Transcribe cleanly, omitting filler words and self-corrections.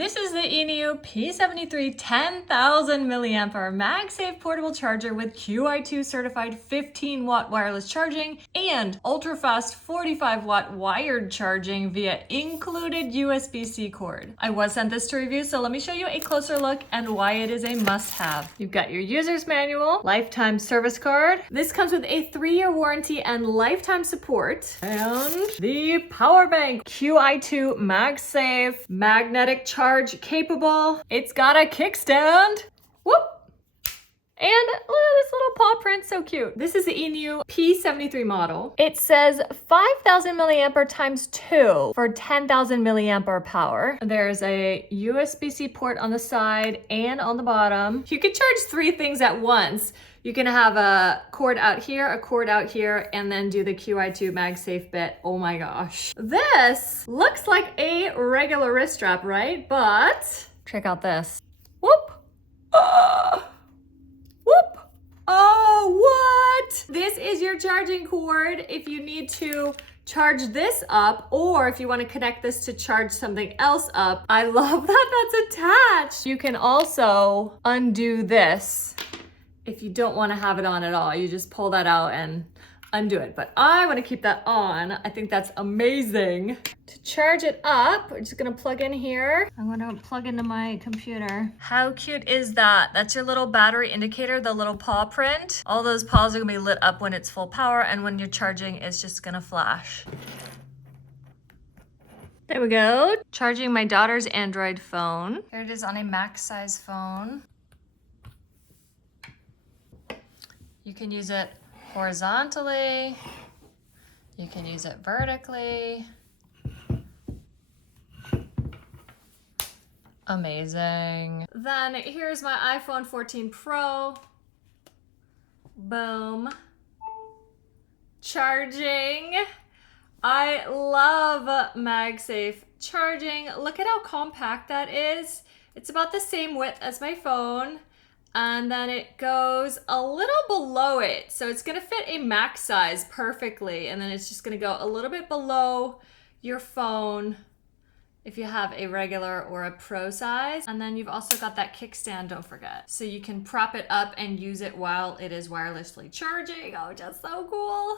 This is the INIU P73 10,000 milliamp hour MagSafe portable charger with Qi2 certified 15 watt wireless charging and ultra fast 45 watt wired charging via included USB-C cord. I was sent this to review, so let me show you a closer look and why it is a must-have. You've got your user's manual, lifetime service card. This comes with a 3-year warranty and lifetime support. And the power bank, Qi2 MagSafe, magnetic charge capable. It's got a kickstand. Whoop. And look at this little paw print, so cute. This is the INIU P73 model. It says 5,000 milliamp hour times 2 for 10,000 milliamp hour power. There's a USB-C port on the side and on the bottom. You can charge 3 things at once. You can have a cord out here, a cord out here, and then do the Qi2 MagSafe bit. Oh my gosh. This looks like a regular wrist strap, right? But check out this. Whoop. Whoop. Oh, what? This is your charging cord if you need to charge this up, or if you want to connect this to charge something else up. I love that that's attached. You can also undo this if you don't want to have it on at all. You just pull that out and undo it. But I want to keep that on. I think that's amazing. To charge it up, we're just gonna plug in here. I'm gonna plug into my computer. How cute is that? That's your little battery indicator, the little paw print. All those paws are gonna be lit up when it's full power, and when you're charging, it's just gonna flash. There we go. Charging my daughter's Android phone. Here it is on a max size phone. You can use it horizontally. You can use it vertically. Amazing. Then here's my iPhone 14 Pro. Boom. Charging. I love MagSafe charging. Look at how compact that is. It's about the same width as my phone. And then it goes a little below it. So it's gonna fit a max size perfectly. And then it's just gonna go a little bit below your phone if you have a regular or a pro size. And then you've also got that kickstand, don't forget. So you can prop it up and use it while it is wirelessly charging. Oh, just so cool.